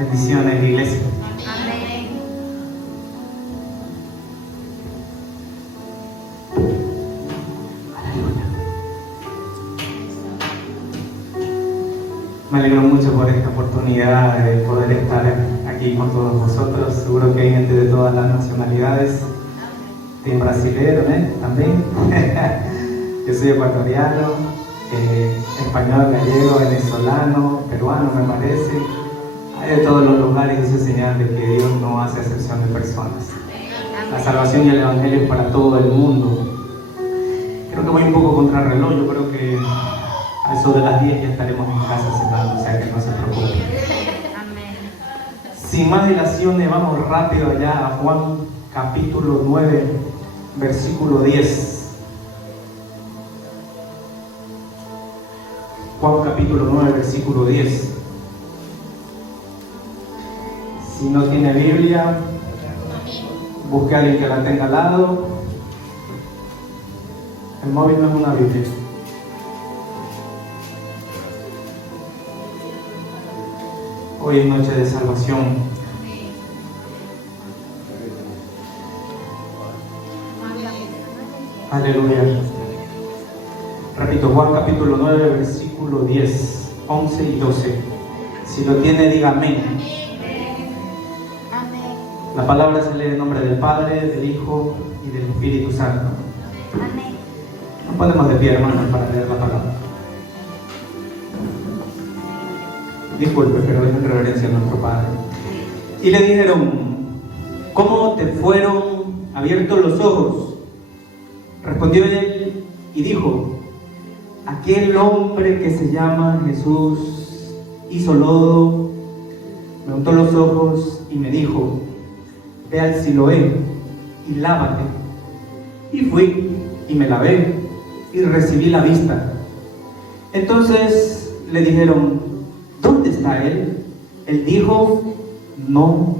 Bendiciones, iglesia. Amén. Aleluya. Me alegro mucho por esta oportunidad de poder estar aquí con todos vosotros. Seguro que hay gente de todas las nacionalidades. De brasilero, ¿eh? También. Yo soy ecuatoriano, español, gallego, venezolano, peruano, me parece. Hay de todos los lugares y eso es señal de que Dios no hace excepción de personas. La salvación y el evangelio es para todo el mundo. Creo que voy un poco contra el reloj. Yo creo que a eso de las 10 ya estaremos en casa cenando, o sea que no se preocupen. Sin más dilaciones, vamos rápido allá a Juan capítulo 9, versículo 10. Juan capítulo 9, versículo 10. Si no tiene Biblia, busque a alguien que la tenga al lado. El móvil no es una Biblia. Hoy es noche de salvación. Aleluya. Repito, Juan capítulo 9, versículo 10, 11 y 12. Si lo tiene, diga amén. La palabra se lee en nombre del Padre, del Hijo y del Espíritu Santo. Amén. Nos ponemos de pie, hermanos, para leer la palabra. Disculpe, pero es en reverencia a nuestro Padre. Y le dijeron: ¿cómo te fueron abiertos los ojos? Respondió él y dijo: aquel hombre que se llama Jesús hizo lodo, me untó los ojos y me dijo: ve al Siloé y lávate. Y fui y me lavé y recibí la vista. Entonces le dijeron: ¿dónde está él? Él dijo: no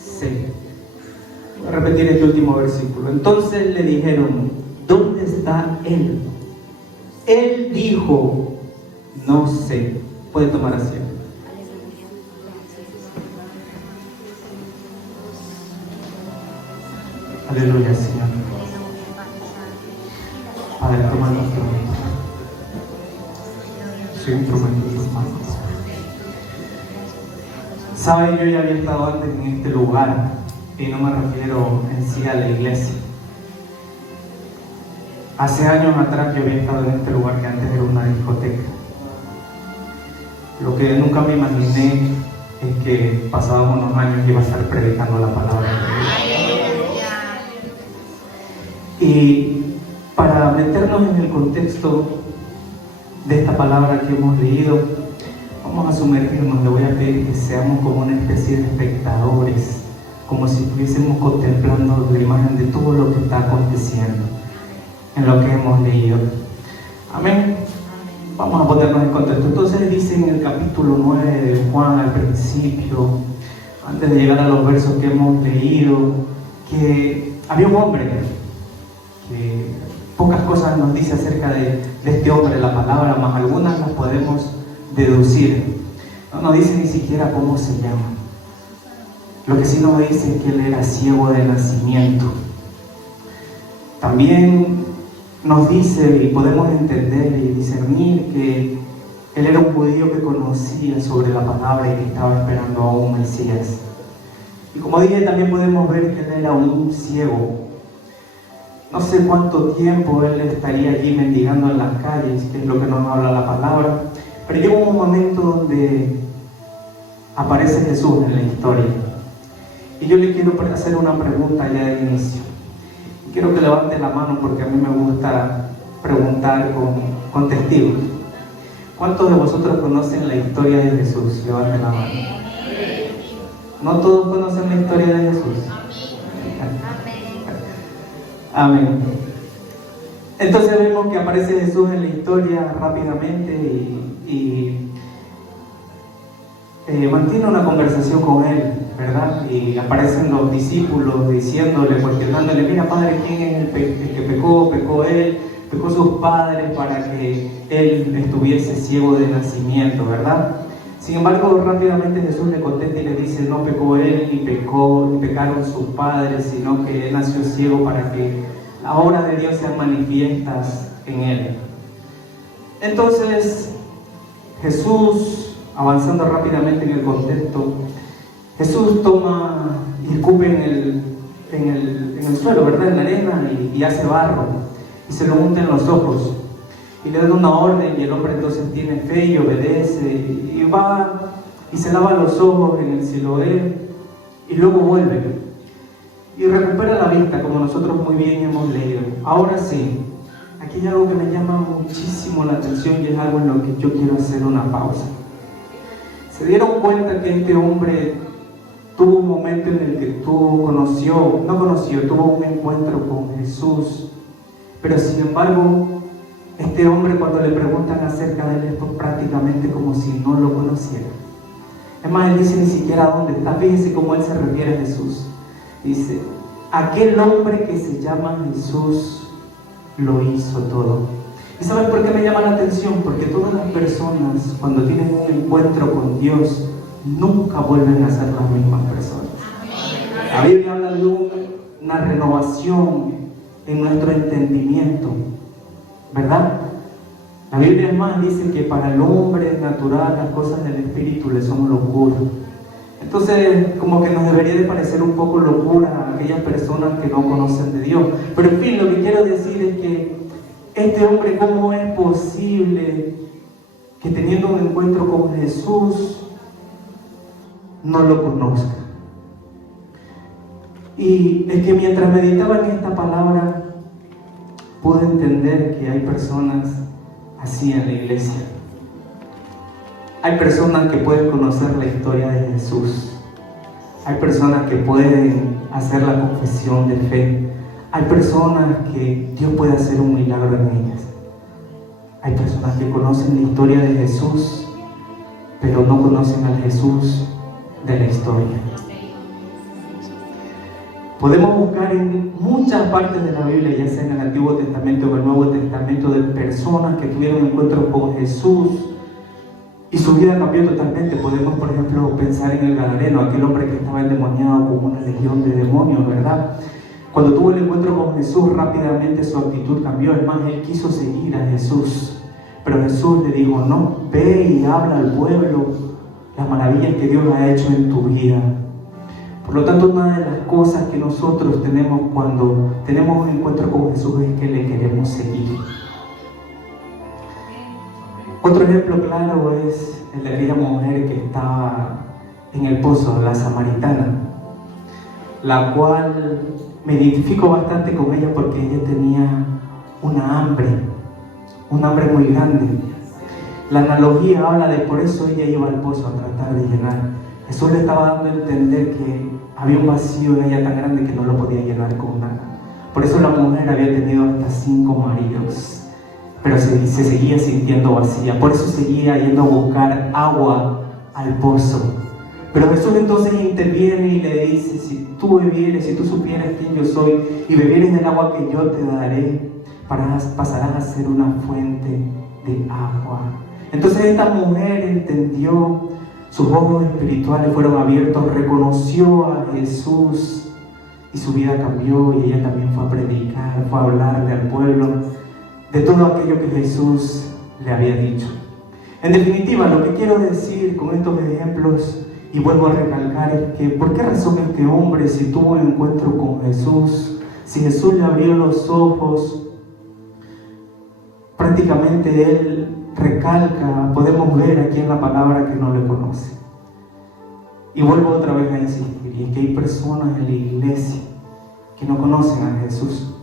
sé. Voy a repetir este último versículo. Entonces le dijeron: ¿dónde está él? Él dijo: no sé. Puede tomar asiento. Aleluya, Señor. Padre, toma nuestro momento. Soy un instrumento en tus manos. Saben, yo ya había estado antes en este lugar, y no me refiero en sí a la iglesia. Hace años atrás yo había estado en este lugar que antes era una discoteca. Lo que nunca me imaginé es que pasados unos años iba a estar predicando la palabra de Dios. Y para meternos en el contexto de esta palabra que hemos leído, vamos a sumergirnos. Le voy a pedir que seamos como una especie de espectadores, como si estuviésemos contemplando la imagen de todo lo que está aconteciendo en lo que hemos leído. Amén. Vamos a ponernos en contexto. Entonces dice en el capítulo 9 de Juan, al principio, antes de llegar a los versos que hemos leído, que había un hombre que pocas cosas nos dice acerca de este hombre la palabra, más algunas las podemos deducir. No nos dice ni siquiera cómo se llama. Lo que sí nos dice es que él era ciego de nacimiento. También nos dice, y podemos entender y discernir, que él era un judío que conocía sobre la palabra y que estaba esperando a un Mesías. Y como dije, también podemos ver que él era un ciego. No sé cuánto tiempo él estaría allí mendigando en las calles, que es lo que nos habla la palabra, pero llegó un momento donde aparece Jesús en la historia. Y yo le quiero hacer una pregunta ya de inicio. Quiero que levante la mano porque a mí me gusta preguntar con testigos. ¿Cuántos de vosotros conocen la historia de Jesús? Levanten la mano. ¿No todos conocen la historia de Jesús? Amén. Entonces vemos que aparece Jesús en la historia rápidamente y mantiene una conversación con él, ¿verdad? Y aparecen los discípulos diciéndole, cuestionándole: mira, Padre, ¿quién es el que pecó? ¿Pecó él? ¿Pecó sus padres para que él estuviese ciego de nacimiento, verdad? Sin embargo, rápidamente Jesús le contesta y le dice, no pecó él, ni pecaron sus padres, sino que él nació ciego para que la obra de Dios sean manifiestas en él. Entonces, Jesús, avanzando rápidamente en el contexto, Jesús toma y escupe en el suelo, ¿verdad? En la arena y hace barro y se lo unta en los ojos. Y le dan una orden y el hombre entonces tiene fe y obedece y va y se lava los ojos en el Siloé y luego vuelve y recupera la vista, como nosotros muy bien hemos leído. Ahora sí, aquí hay algo que me llama muchísimo la atención y es algo en lo que yo quiero hacer una pausa. ¿Se dieron cuenta que este hombre tuvo un momento en el que tuvo un encuentro con Jesús? Pero sin embargo, este hombre, cuando le preguntan acerca de él, esto prácticamente como si no lo conociera. Es más, él dice ni siquiera dónde está. Fíjense cómo él se refiere a Jesús. Dice, aquel hombre que se llama Jesús lo hizo todo. ¿Y sabes por qué me llama la atención? Porque todas las personas, cuando tienen un encuentro con Dios, nunca vuelven a ser las mismas personas. La Biblia habla de una renovación en nuestro entendimiento, ¿verdad? La Biblia es más, dice que para el hombre natural las cosas del espíritu le son locura. Entonces, como que nos debería de parecer un poco locura a aquellas personas que no conocen de Dios. Pero en fin, lo que quiero decir es que este hombre, ¿cómo es posible que teniendo un encuentro con Jesús no lo conozca? Y es que mientras meditaba en esta palabra, pude entender que hay personas así en la iglesia. Hay personas que pueden conocer la historia de Jesús. Hay personas que pueden hacer la confesión de fe. Hay personas que Dios puede hacer un milagro en ellas. Hay personas que conocen la historia de Jesús, pero no conocen al Jesús de la historia. Podemos buscar en muchas partes de la Biblia, ya sea en el Antiguo Testamento o el Nuevo Testamento, de personas que tuvieron encuentros con Jesús y su vida cambió totalmente. Podemos, por ejemplo, pensar en el Gadareno, aquel hombre que estaba endemoniado con una legión de demonios, ¿verdad? Cuando tuvo el encuentro con Jesús, rápidamente su actitud cambió. Es más, él quiso seguir a Jesús, pero Jesús le dijo, no, ve y habla al pueblo las maravillas que Dios ha hecho en tu vida. Por lo tanto, una de las cosas que nosotros tenemos cuando tenemos un encuentro con Jesús es que le queremos seguir. Otro ejemplo claro es el de aquella mujer que estaba en el pozo, la samaritana, la cual me identifico bastante con ella porque ella tenía una hambre muy grande. La analogía habla de por eso ella iba al pozo a tratar de llenar. Jesús le estaba dando a entender que había un vacío en ella tan grande que no lo podía llenar con nada. Por eso la mujer había tenido hasta 5 maridos, pero se seguía sintiendo vacía. Por eso seguía yendo a buscar agua al pozo. Pero Jesús entonces interviene y le dice, si tú bebieres, si tú supieras quién yo soy y bebieres del agua que yo te daré, pasarás a ser una fuente de agua. Entonces esta mujer entendió, sus ojos espirituales fueron abiertos, reconoció a Jesús y su vida cambió, y ella también fue a predicar, fue a hablarle al pueblo de todo aquello que Jesús le había dicho. En definitiva, lo que quiero decir con estos ejemplos, y vuelvo a recalcar, es que ¿por qué razón este hombre, si tuvo un encuentro con Jesús, si Jesús le abrió los ojos, prácticamente él recalca, podemos ver aquí en la palabra que no le conoce? Y vuelvo otra vez a insistir, y es que hay personas en la iglesia que no conocen a Jesús.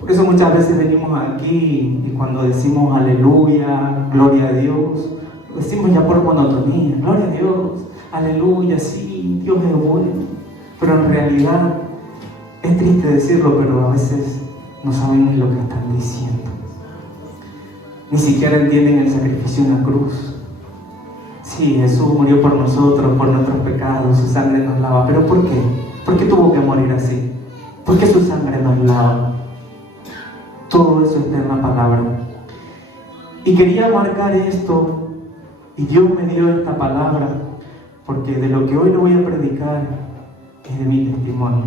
Por eso muchas veces venimos aquí y cuando decimos aleluya, gloria a Dios, lo decimos ya por monotonía, gloria a Dios, aleluya, sí, Dios es bueno. Pero en realidad, es triste decirlo, pero a veces no saben ni lo que están diciendo. Ni siquiera entienden el sacrificio en la cruz. Sí, Jesús murió por nosotros, por nuestros pecados, su sangre nos lava. ¿Pero por qué? ¿Por qué tuvo que morir así? ¿Por qué su sangre nos lava? Todo eso está en la palabra. Y quería marcar esto Y Dios me dio esta palabra porque de lo que hoy le voy a predicar es de mi testimonio.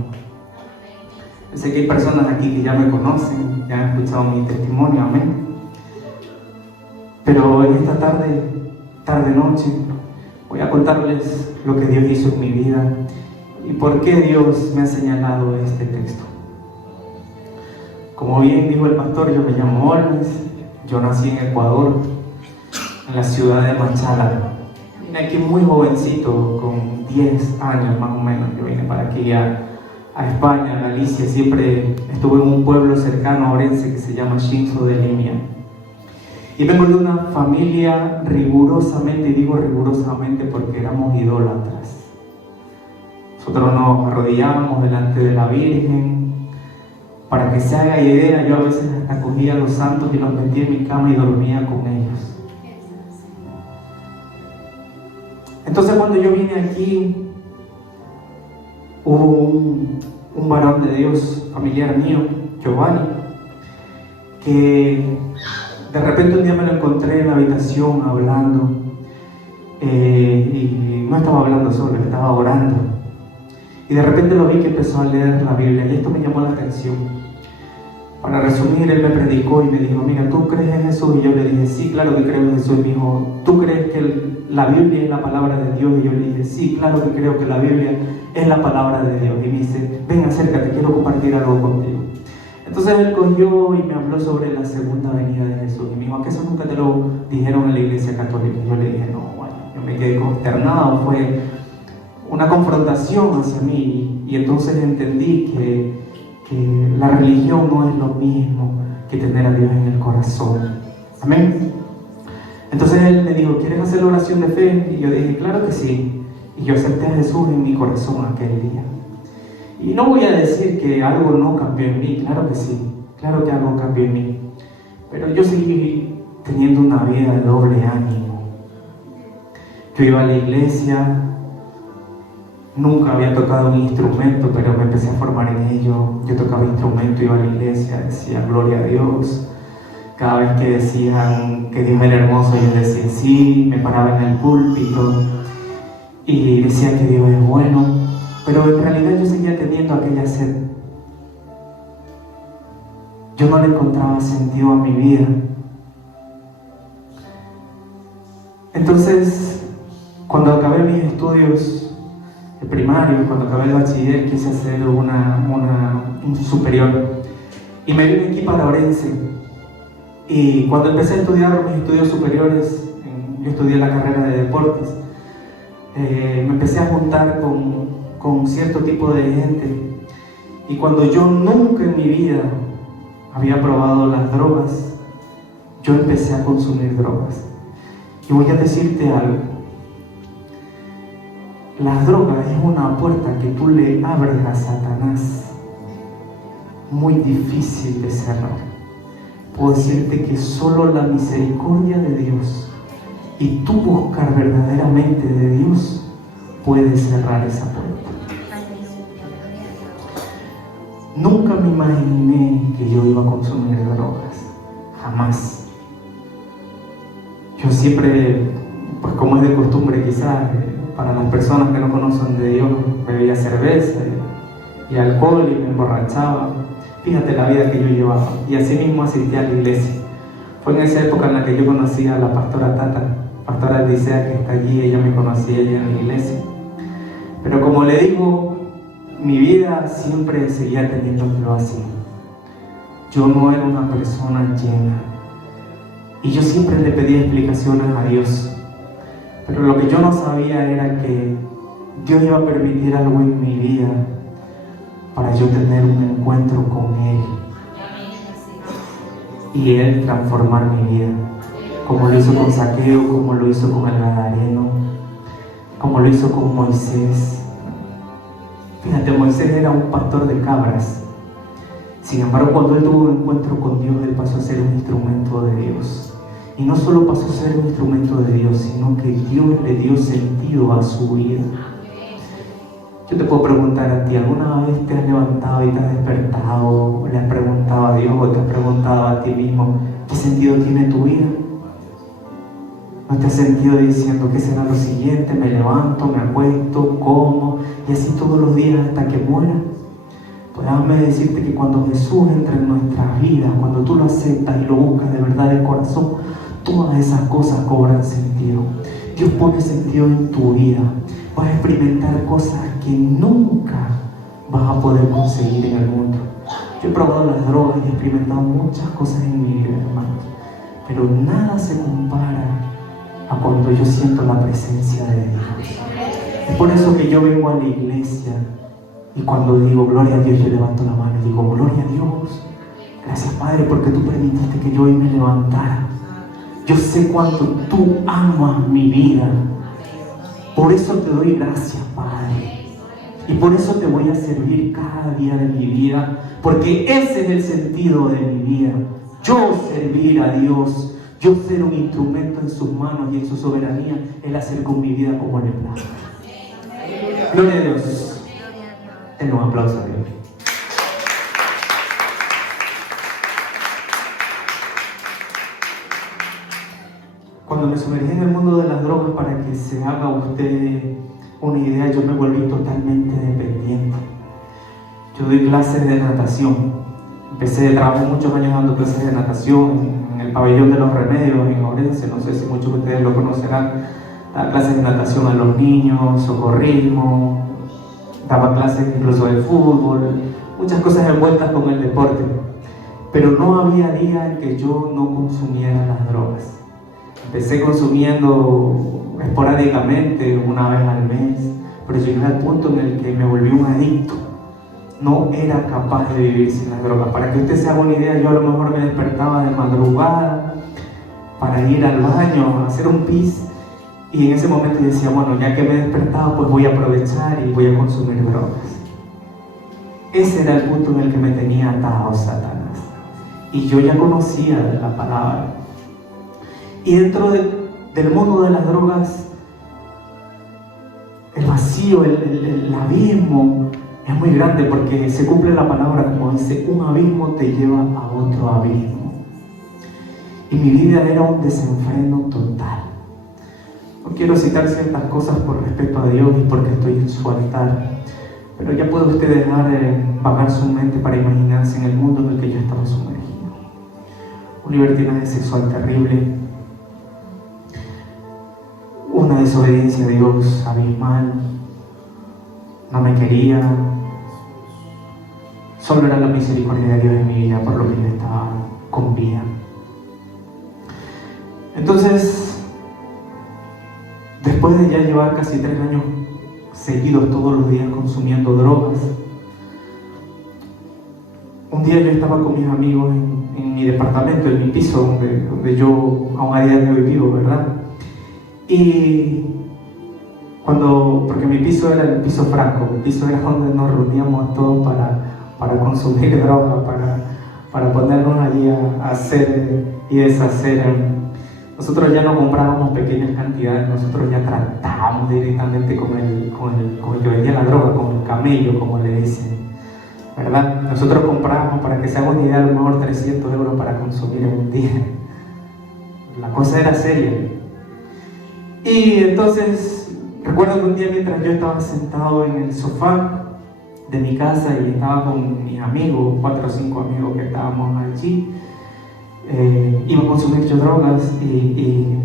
Yo sé que hay personas aquí que ya me conocen, ya han escuchado mi testimonio, amén. Pero en esta tarde-noche, voy a contarles lo que Dios hizo en mi vida y por qué Dios me ha señalado este texto. Como bien dijo el pastor, yo me llamo Olmes, yo nací en Ecuador, en la ciudad de Machala. Vine aquí muy jovencito, con 10 años más o menos. Yo vine para aquí a España, a Galicia. Siempre estuve en un pueblo cercano a Orense que se llama Shinzo de Limia. Y vengo de una familia rigurosamente, y digo rigurosamente porque éramos idólatras. Nosotros nos arrodillábamos delante de la Virgen. Para que se haga idea, yo a veces hasta cogía a los santos y los metía en mi cama y dormía con ellos. Entonces cuando yo vine aquí, hubo un varón de Dios, familiar mío, Giovanni, que de repente un día me lo encontré en la habitación hablando, y no estaba hablando solo, estaba orando. Y de repente lo vi que empezó a leer la Biblia y esto me llamó la atención. Para resumir, él me predicó y me dijo: mira, ¿tú crees en Jesús? Y yo le dije: sí, claro que creo en Jesús. Y me dijo: ¿tú crees que la Biblia es la palabra de Dios? Y yo le dije: sí, claro que creo que la Biblia es la palabra de Dios. Y me dice: ven, acércate, quiero compartir algo contigo. Entonces él cogió y me habló sobre la segunda venida de Jesús. Y me dijo: ¿acaso nunca te lo dijeron en la iglesia católica? Y yo le dije: no, bueno, yo me quedé consternado, fue una confrontación hacia mí. Y entonces entendí que la religión no es lo mismo que tener a Dios en el corazón. Amén. Entonces él me dijo: ¿quieres hacer la oración de fe? Y yo dije: claro que sí. Y yo acepté a Jesús en mi corazón aquel día. Y no voy a decir que algo no cambió en mí, claro que sí, claro que algo cambió en mí. Pero yo seguí teniendo una vida de doble ánimo. Yo iba a la iglesia, nunca había tocado un instrumento, pero me empecé a formar en ello. Yo tocaba instrumento, iba a la iglesia, decía gloria a Dios. Cada vez que decían que Dios era hermoso, yo decía sí, me paraba en el púlpito y decía que Dios es bueno. Pero en realidad yo seguía teniendo aquella sed. Yo no le encontraba sentido a mi vida. Entonces, cuando acabé mis estudios de primario, cuando acabé el bachiller, quise hacer un superior. Y me vine aquí para Orense. Y cuando empecé a estudiar mis estudios superiores, yo estudié la carrera de deportes, me empecé a juntar con cierto tipo de gente. Y cuando yo nunca en mi vida había probado las drogas, yo empecé a consumir drogas. Y voy a decirte algo: las drogas es una puerta que tú le abres a Satanás, muy difícil de cerrar. Puedo decirte que solo la misericordia de Dios y tú buscar verdaderamente de Dios puede cerrar esa puerta. Nunca me imaginé que yo iba a consumir drogas, jamás. Yo siempre, pues como es de costumbre quizás, para las personas que no conocen de Dios, bebía cerveza y alcohol y me emborrachaba. Fíjate la vida que yo llevaba, y así mismo asistía a la iglesia. Fue en esa época en la que yo conocí a la pastora Tata, pastora Elisea, que está allí. Ella me conocía allí en la iglesia. Pero como le digo, mi vida siempre seguía teniéndolo así. Yo no era una persona llena. Y yo siempre le pedía explicaciones a Dios. Pero lo que yo no sabía era que Dios iba a permitir algo en mi vida para yo tener un encuentro con Él. Y Él transformar mi vida. Como lo hizo con Zaqueo, como lo hizo con el Gadareno, como lo hizo con Moisés. Fíjate, Moisés era un pastor de cabras. Sin embargo, cuando él tuvo un encuentro con Dios, él pasó a ser un instrumento de Dios. Y no solo pasó a ser un instrumento de Dios, sino que Dios le dio sentido a su vida. Yo te puedo preguntar a ti: ¿alguna vez te has levantado y te has despertado? ¿Le has preguntado a Dios o te has preguntado a ti mismo qué sentido tiene tu vida? ¿No te has sentido diciendo qué será lo siguiente? Me levanto, me acuesto, como, y así todos los días hasta que muera. Pues déjame decirte que cuando Jesús entra en nuestras vidas, cuando tú lo aceptas y lo buscas de verdad de corazón, todas esas cosas cobran sentido. Dios pone sentido en tu vida. Vas a experimentar cosas que nunca vas a poder conseguir en el mundo. Yo he probado las drogas y he experimentado muchas cosas en mi vida, hermanos, pero nada se compara a cuando yo siento la presencia de Dios. Es por eso que yo vengo a la iglesia y cuando digo gloria a Dios, yo levanto la mano y digo gloria a Dios. Gracias, Padre, porque tú permitiste que yo hoy me levantara. Yo sé cuánto tú amas mi vida. Por eso te doy gracias, Padre. Y por eso te voy a servir cada día de mi vida, porque ese es el sentido de mi vida. Yo servir a Dios, yo ser un instrumento en sus manos y en su soberanía, Él hacer con mi vida como le plazca. Gloria a Dios. Denle un aplauso a Dios. Cuando me sumergí en el mundo de las drogas, para que se haga usted una idea, yo me volví totalmente dependiente. Yo doy clases de natación. Trabajé muchos años dando clases de natación en el pabellón de los Remedios en Orense. No sé si muchos de ustedes lo conocerán. Daba clases de natación a los niños, socorrismo, daba clases incluso de fútbol, muchas cosas envueltas con el deporte. Pero no había día en que yo no consumiera las drogas. Empecé consumiendo esporádicamente, una vez al mes, pero llegué al punto en el que me volví un adicto. No era capaz de vivir sin las drogas. Para que usted se haga una idea, yo a lo mejor me despertaba de madrugada para ir al baño, a hacer un pis, y en ese momento yo decía, bueno, ya que me he despertado, pues voy a aprovechar y voy a consumir drogas. Ese era el punto en el que me tenía atado Satanás. Y yo ya conocía la palabra. Y dentro del mundo de las drogas, el vacío, el abismo es muy grande, porque se cumple la palabra como dice, un abismo te lleva a otro abismo. Y mi vida era un desenfreno total. No quiero citar ciertas cosas por respeto a Dios y porque estoy en su altar, pero ya puede usted dejar vagar su mente para imaginarse en el mundo en el que yo estaba sumergido. Un libertinaje sexual terrible, una desobediencia a Dios abismal, no me quería, solo era la misericordia de Dios en mi vida por lo que yo estaba con vida. Entonces, después de ya llevar casi 3 años seguidos todos los días consumiendo drogas, un día yo estaba con mis amigos en mi departamento, en mi piso, donde yo aún a día de hoy vivo, ¿verdad? Y porque mi piso era el piso franco, mi piso era donde nos reuníamos todos para consumir droga, para ponernos allí a hacer y deshacer. Nosotros ya no comprábamos pequeñas cantidades, nosotros ya tratábamos directamente con el que vendía la droga, con el camello, como le dicen, ¿verdad? Nosotros comprábamos, para que se haga una idea, a lo mejor 300 euros para consumir en un día. La cosa era seria. Y entonces, recuerdo que un día, mientras yo estaba sentado en el sofá de mi casa y estaba con mis amigos, 4 o 5 amigos que estábamos allí, iba a consumir yo drogas y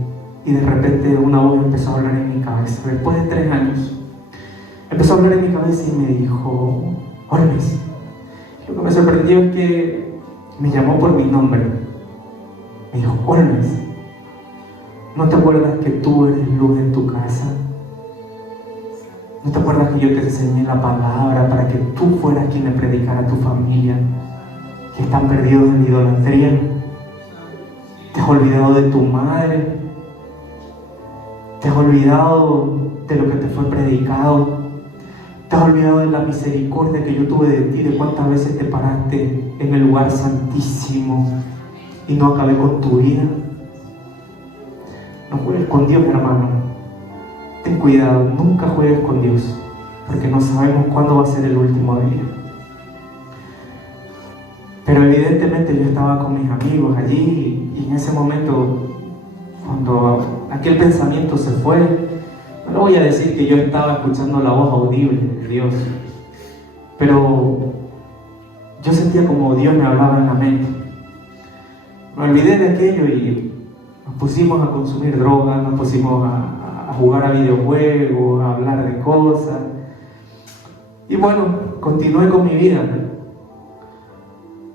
de repente una voz empezó a hablar en mi cabeza. Después de 3 años empezó a hablar en mi cabeza y me dijo, Olmes. Lo que me sorprendió es que me llamó por mi nombre. Me dijo, Olmes, ¿no te acuerdas que tú eres luz en tu casa? ¿No te acuerdas que yo te enseñé la palabra para que tú fueras quien le predicara a tu familia, que están perdidos en la idolatría? ¿Te has olvidado de tu madre? ¿Te has olvidado de lo que te fue predicado? ¿Te has olvidado de la misericordia que yo tuve de ti, de cuántas veces te paraste en el lugar santísimo y no acabé con tu vida? No juegues con Dios, hermano. Ten cuidado, nunca juegues con Dios, porque no sabemos cuándo va a ser el último día. Pero evidentemente yo estaba con mis amigos allí y en ese momento, cuando aquel pensamiento se fue. No le voy a decir que yo estaba escuchando la voz audible de Dios, pero yo sentía como Dios me hablaba en la mente. Me olvidé de aquello y nos pusimos a consumir drogas, nos pusimos a jugar a videojuegos, a hablar de cosas. Y bueno, continué con mi vida.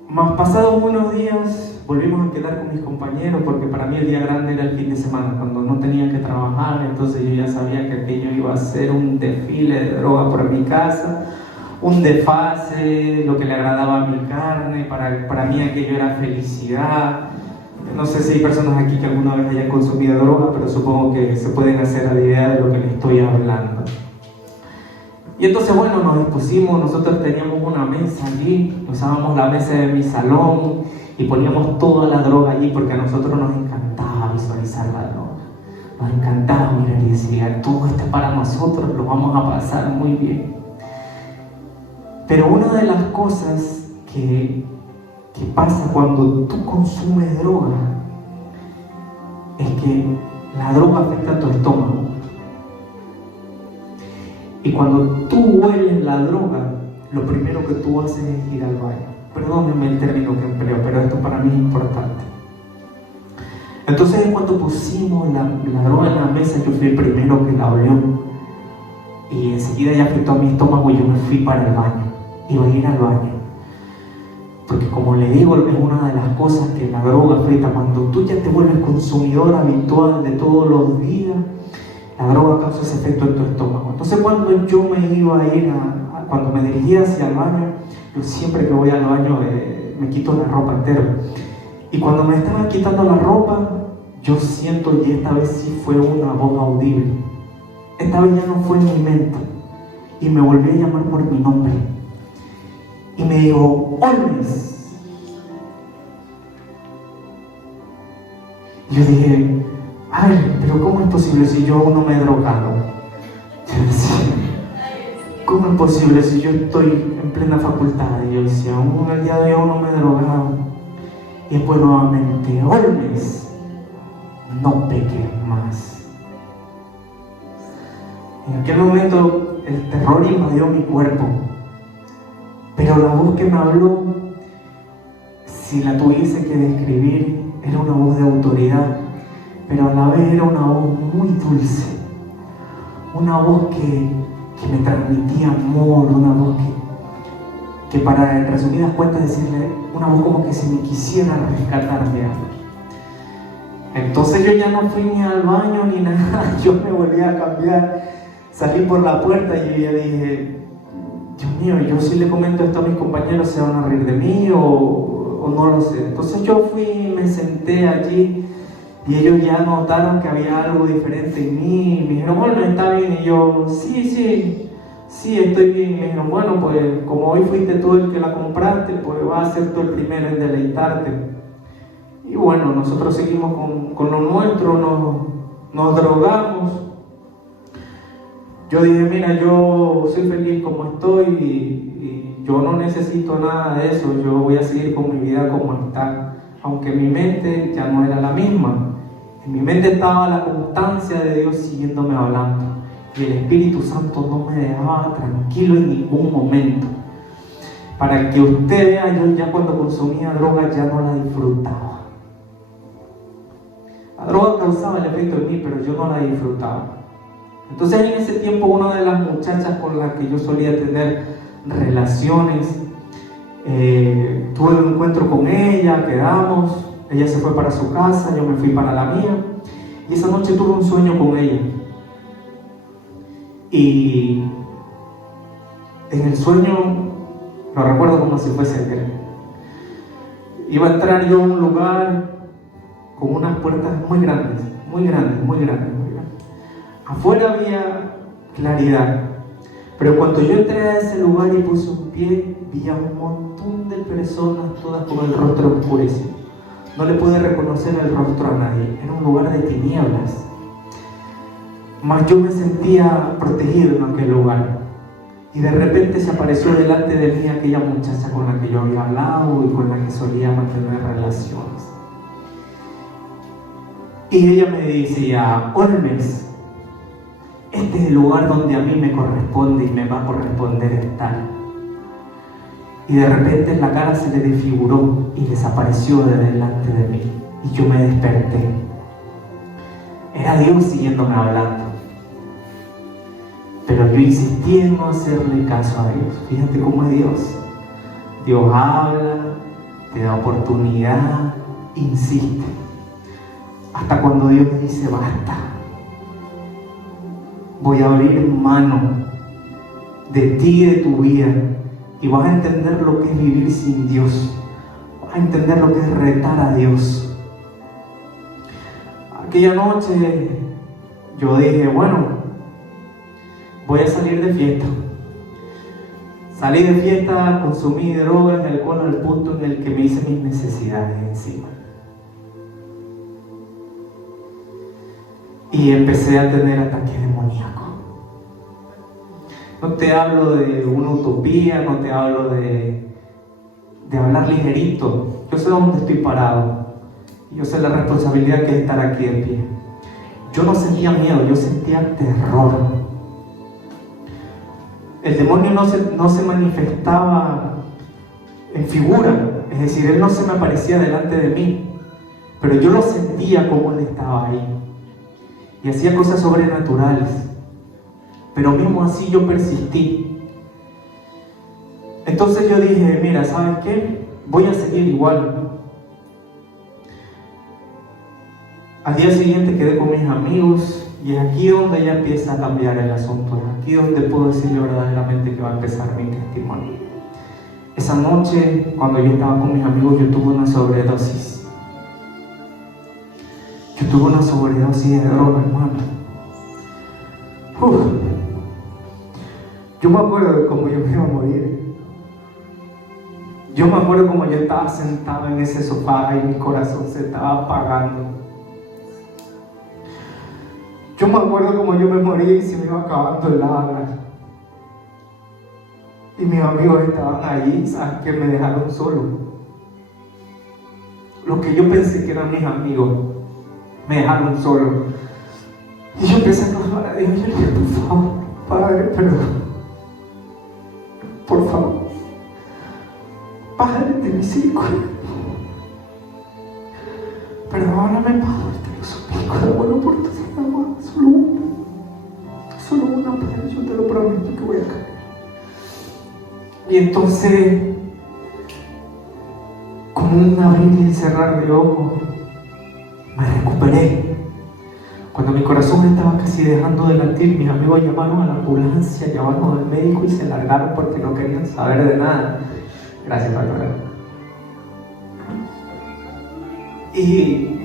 Más pasados unos días volvimos a quedar con mis compañeros, porque para mí el día grande era el fin de semana, cuando no tenía que trabajar. Entonces yo ya sabía que aquello iba a ser un desfile de droga por mi casa, un desfase, lo que le agradaba a mi carne. Para mí aquello era felicidad. No sé si hay personas aquí que alguna vez hayan consumido droga, pero supongo que se pueden hacer a la idea de lo que les estoy hablando. Y entonces, bueno, nos dispusimos. Nosotros teníamos una mesa allí, usábamos la mesa de mi salón y poníamos toda la droga allí, porque a nosotros nos encantaba visualizar la droga. Nos encantaba mirar y decir, todo esto es para nosotros, lo vamos a pasar muy bien. Pero una de las cosas que pasa cuando tú consumes droga es que la droga afecta a tu estómago. Y cuando tú hueles la droga, lo primero que tú haces es ir al baño. Perdónenme el término que empleo, pero esto para mí es importante. Entonces, cuando pusimos la droga en la mesa, yo fui el primero que la olió. Y enseguida ya afectó a mi estómago y yo me fui para el baño. Iba a ir al baño. Porque como le digo, es una de las cosas que la droga afecta. Cuando tú ya te vuelves consumidor habitual de todos los días, la droga causa ese efecto en tu estómago. Entonces cuando yo me iba a ir, cuando me dirigía hacia el baño, yo siempre que voy al baño me quito la ropa entera. Y cuando me estaba quitando la ropa, yo siento, y esta vez sí fue una voz audible. Esta vez ya no fue en mi mente. Y me volvió a llamar por mi nombre. Y me dijo, Olmes. Y yo dije, ay, pero ¿cómo es posible si yo aún no me he drogado? Yo decía, ¿cómo es posible si yo estoy en plena facultad? Y yo decía, aún el día de hoy aún no me he drogado. Y después nuevamente, Olmes, no peques más. En aquel momento el terror invadió mi cuerpo. Pero la voz que me habló, si la tuviese que describir, era una voz de autoridad, pero a la vez era una voz muy dulce, una voz que me transmitía amor, una voz que para, en resumidas cuentas, decirle, una voz como que se me quisiera rescatar de algo. Entonces yo ya no fui ni al baño ni nada, yo me volví a cambiar, salí por la puerta y yo ya dije, Dios mío, yo si le comento esto a mis compañeros, ¿se van a reír de mí o no lo sé? Entonces yo fui y me senté allí y ellos ya notaron que había algo diferente en mí. Me dijeron, bueno, está bien. Y yo, sí, estoy bien. Y me dijeron, bueno, pues como hoy fuiste tú el que la compraste, pues vas a ser tú el primero en deleitarte. Y bueno, nosotros seguimos con lo nuestro, nos drogamos. Yo dije, mira, yo soy feliz como estoy y yo no necesito nada de eso, yo voy a seguir con mi vida como está, aunque mi mente ya no era la misma. En mi mente estaba la constancia de Dios siguiéndome hablando y el Espíritu Santo no me dejaba tranquilo en ningún momento. Para que usted vea, yo ya cuando consumía droga ya no la disfrutaba. La droga causaba el efecto en mí, pero yo no la disfrutaba. Entonces en ese tiempo una de las muchachas con las que yo solía tener relaciones, tuve un encuentro con ella, quedamos, ella se fue para su casa, yo me fui para la mía y esa noche tuve un sueño con ella. Y en el sueño, lo recuerdo como si fuese ayer, iba a entrar yo a un lugar con unas puertas muy grandes. Afuera había claridad, pero cuando yo entré a ese lugar y puse un pie, vi a un montón de personas, todas con el rostro oscurecido. No le pude reconocer el rostro a nadie, era un lugar de tinieblas. Mas yo me sentía protegido en aquel lugar. Y de repente se apareció delante de mí aquella muchacha con la que yo había hablado y con la que solía mantener relaciones. Y ella me decía: Olmes, este es el lugar donde a mí me corresponde y me va a corresponder estar. Y de repente la cara se le desfiguró y desapareció de delante de mí. Y yo me desperté. Era Dios siguiéndome hablando. Pero yo insistí en no hacerle caso a Dios. Fíjate cómo es Dios. Dios habla, te da oportunidad, insiste. Hasta cuando Dios dice: basta. Voy a abrir mano de ti y de tu vida. Y vas a entender lo que es vivir sin Dios. Vas a entender lo que es retar a Dios. Aquella noche yo dije: bueno, voy a salir de fiesta. Salí de fiesta, consumí drogas y alcohol al punto en el que me hice mis necesidades encima. Y empecé a tener ataques demoníacos. No te hablo de una utopía, no te hablo de hablar ligerito. Yo sé dónde estoy parado. Yo sé la responsabilidad que es estar aquí de pie. Yo no sentía miedo, yo sentía terror. El demonio no se manifestaba en figura, es decir, él no se me aparecía delante de mí, pero yo lo sentía como él estaba ahí y hacía cosas sobrenaturales. Pero mismo así yo persistí. Entonces yo dije: mira, ¿sabes qué? Voy a seguir igual. Al día siguiente quedé con mis amigos y es aquí donde ya empieza a cambiar el asunto. Es aquí donde puedo decir yo verdaderamente que va a empezar mi testimonio. Esa noche, cuando yo estaba con mis amigos, yo tuve una sobredosis. Yo tuve una sobredosis de droga, hermano. Yo me acuerdo de cómo yo me iba a morir. Yo me acuerdo como yo estaba sentado en ese sofá y mi corazón se estaba apagando. Yo me acuerdo como yo me moría y se me iba acabando el habla. Y mis amigos estaban allí, ¿sabes qué? Me dejaron solo. Lo que yo pensé que eran mis amigos, me dejaron solo. Y yo empecé a clamar a Dios. Yo le dije: por favor, Padre, perdón. Por favor, Padre de misericordia, perdóname, Padre, te lo suplico de bueno por tu amor. Solo una, Padre, yo te lo prometo que voy a caer. Y entonces, como un abrir y cerrar de ojos, me recuperé. Cuando mi corazón estaba casi dejando de latir, mis amigos llamaron a la ambulancia, llamaron al médico y se largaron porque no querían saber de nada. Gracias, Padre. Y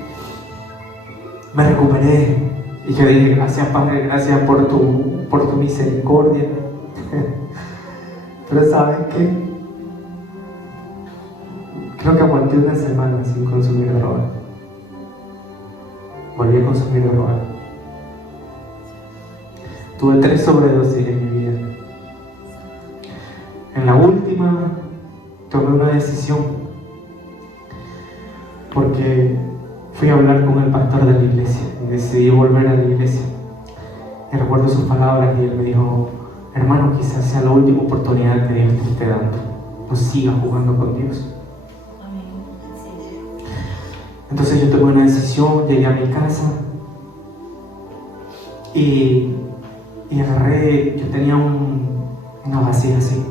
me recuperé. Y yo dije: gracias, Padre, gracias por tu misericordia. Pero ¿sabes qué? Creo que aguanté una semana sin consumir droga. Volví a consumir droga. Tuve 3 sobredosis en mi vida. En la última tomé una decisión, porque fui a hablar con el pastor de la iglesia y decidí volver a la iglesia. Y recuerdo sus palabras y él me dijo: hermano, quizás sea la última oportunidad que Dios te esté dando. No sigas jugando con Dios. Entonces yo tomé una decisión, llegué a mi casa y agarré, yo tenía una vasija así,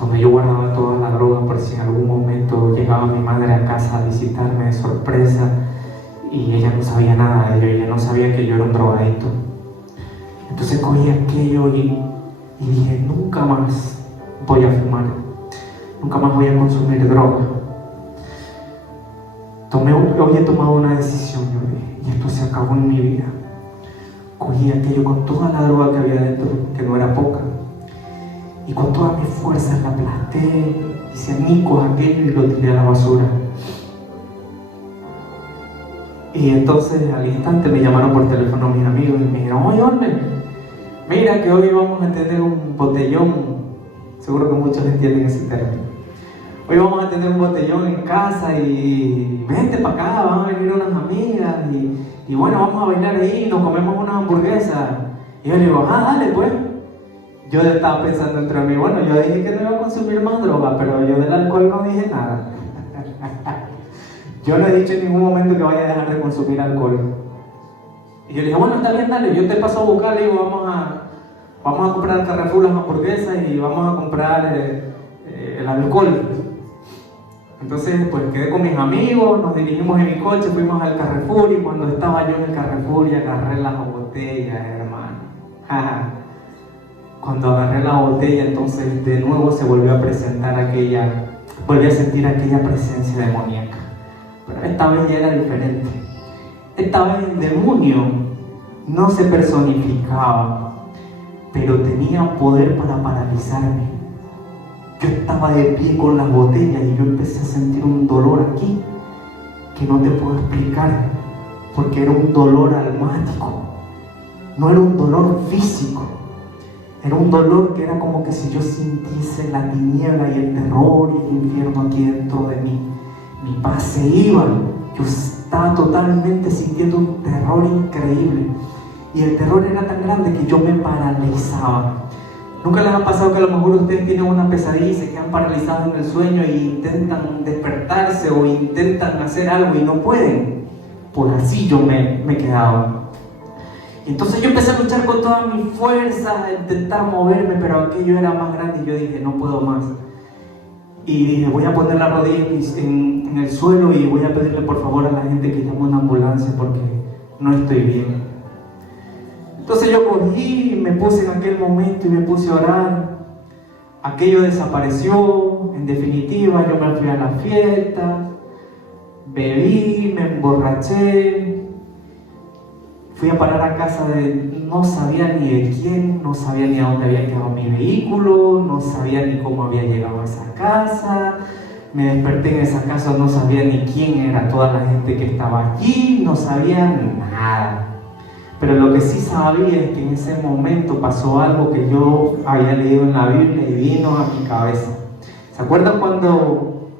donde yo guardaba toda la droga por si en algún momento llegaba mi madre a casa a visitarme de sorpresa y ella no sabía nada de ello, ella no sabía que yo era un drogadicto. Entonces cogí aquello y dije: nunca más voy a fumar, nunca más voy a consumir droga. Hoy he tomado una decisión, yo dije, y esto se acabó en mi vida. Cogí aquello con toda la droga que había dentro, que no era poca, y con todas mis fuerzas la aplasté, hice añicos aquello y lo tiré a la basura. Y entonces al instante me llamaron por teléfono mis amigos y me dijeron: oye, Olmes, mira que hoy vamos a tener un botellón. Seguro que muchos entienden ese término. hoy vamos a tener un botellón en casa y vente para acá, van a venir unas amigas y bueno, vamos a bailar ahí, nos comemos una hamburguesa. Y yo le digo, dale pues. Yo estaba pensando entre mí, bueno, yo dije que no iba a consumir más droga, pero yo del alcohol no dije nada. Yo no he dicho en ningún momento que vaya a dejar de consumir alcohol. Y yo le dije, bueno, está bien, dale, yo te paso a buscar, le digo, vamos a comprar al Carrefour las hamburguesas y vamos a comprar el alcohol. Entonces, pues quedé con mis amigos, nos dirigimos en mi coche, fuimos al Carrefour y cuando estaba yo en el Carrefour y agarré las botellas, hermano. Cuando agarré la botella, entonces de nuevo se volvió a presentar volví a sentir aquella presencia demoníaca. Pero esta vez ya era diferente. Esta vez el demonio no se personificaba, pero tenía poder para paralizarme. Yo estaba de pie con las botellas y yo empecé a sentir un dolor aquí que no te puedo explicar, porque era un dolor almático, no era un dolor físico. Era un dolor que era como que si yo sintiese la tiniebla y el terror y el infierno aquí dentro de mí. Mi paz se iba. Yo estaba totalmente sintiendo un terror increíble. Y el terror era tan grande que yo me paralizaba. ¿Nunca les ha pasado que a lo mejor ustedes tienen una pesadilla y se quedan paralizados en el sueño e intentan despertarse o intentan hacer algo y no pueden? Pues así yo me quedaba. Entonces yo empecé a luchar con toda mi fuerza, a intentar moverme, pero aquello era más grande y yo dije, no puedo más. Y dije, voy a poner la rodilla en el suelo y voy a pedirle por favor a la gente que llame una ambulancia porque no estoy bien. Entonces yo cogí, me puse en aquel momento y me puse a orar. Aquello desapareció, en definitiva yo me fui a la fiesta, bebí, me emborraché. Fui a parar a casa no sabía ni de quién, no sabía ni a dónde había quedado mi vehículo, no sabía ni cómo había llegado a esa casa. Me desperté en esa casa, no sabía ni quién era toda la gente que estaba allí, no sabía nada. Pero lo que sí sabía es que en ese momento pasó algo que yo había leído en la Biblia y vino a mi cabeza. ¿Se acuerdan cuando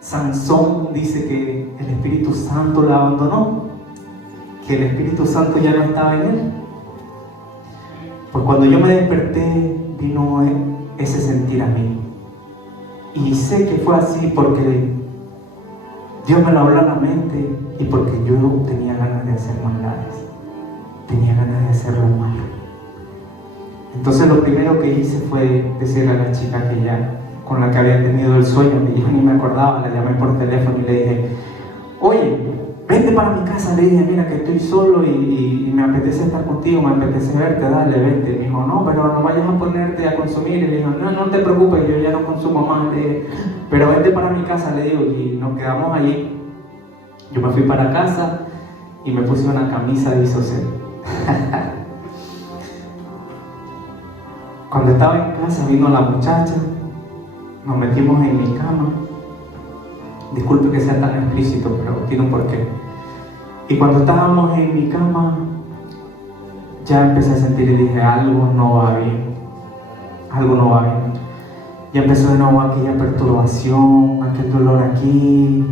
Sansón dice que el Espíritu Santo lo abandonó? Que el Espíritu Santo ya no estaba en él. Pues cuando yo me desperté vino ese sentir a mí. Y sé que fue así porque Dios me lo habló a la mente y porque yo tenía ganas de hacer maldades. Tenía ganas de hacer lo malo. Entonces lo primero que hice fue decirle a la chica con la que había tenido el sueño, que yo ni me acordaba, la llamé por teléfono y le dije, oye, vente para mi casa. Le dije, mira que estoy solo y me apetece estar contigo, me apetece verte, dale, vente. Me dijo, no, pero no vayas a ponerte a consumir. Y le dijo, no te preocupes, yo ya no consumo más. Le dije, pero vente para mi casa, le digo, y nos quedamos allí. Yo me fui para casa y me puse una camisa de isocel. Cuando estaba en casa vino la muchacha, nos metimos en mi cama. Disculpe que sea tan explícito, pero tiene un porqué. Y cuando estábamos en mi cama, ya empecé a sentir y dije, algo no va bien. Algo no va bien. Ya empezó de nuevo aquella perturbación, aquel dolor aquí.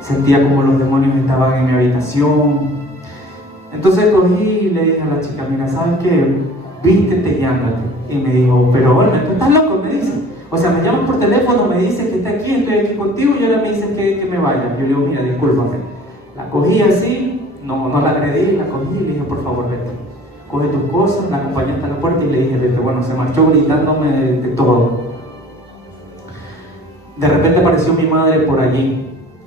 Sentía como los demonios estaban en mi habitación. Entonces cogí y le dije a la chica, mira, ¿sabes qué? Vístete y ándate. Y me dijo, pero bueno, ¿tú estás loco? Me dice. O sea, me llaman por teléfono, me dice que está aquí, estoy aquí contigo, y ahora me dicen que me vaya. Yo le digo, mira, discúlpame. La cogí así, no la agredí, la cogí y le dije, por favor, vete. Coge tus cosas, la acompañé hasta la puerta y le dije, vete. Bueno, se marchó gritándome de todo. De repente apareció mi madre por allí.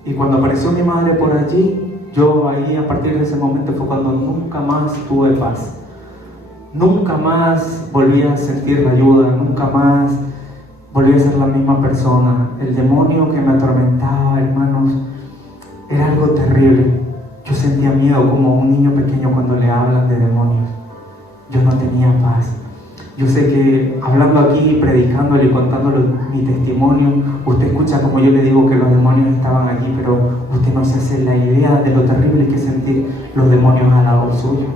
Y cuando apareció mi madre por allí, yo ahí, a partir de ese momento, fue cuando nunca más tuve paz. Nunca más volví a sentir la ayuda, nunca más volví a ser la misma persona. El demonio que me atormentaba, hermanos, era algo terrible. Yo sentía miedo como un niño pequeño cuando le hablan de demonios. Yo no tenía paz. Yo sé que hablando aquí, predicándole y contándole mi testimonio, usted escucha como yo le digo que los demonios estaban allí, pero usted no se hace la idea de lo terrible que es sentir los demonios al lado suyo.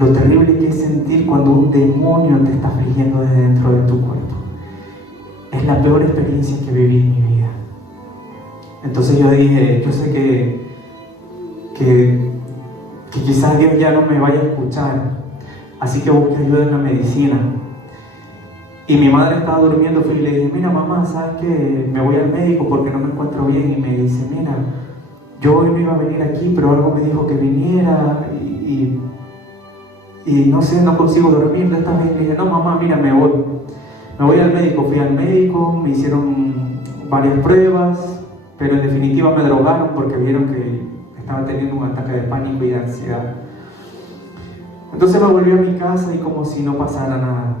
Lo terrible que es sentir cuando un demonio te está afligiendo desde dentro de tu cuerpo. es la peor experiencia que viví en mi vida. Entonces yo dije, yo sé que quizás Dios ya no me vaya a escuchar, así que busqué ayuda en la medicina. Y mi madre estaba durmiendo, fui y le dije, mira mamá, ¿sabes qué? Me voy al médico porque no me encuentro bien. Y me dice, mira, yo hoy no iba a venir aquí, pero algo me dijo que viniera y no sé, no consigo dormir de esta vez. Le dije, no mamá, mira, me voy al médico. Fui al médico, me hicieron varias pruebas, pero en definitiva me drogaron porque vieron que estaba teniendo un ataque de pánico y de ansiedad. Entonces me volví a mi casa y como si no pasara nada.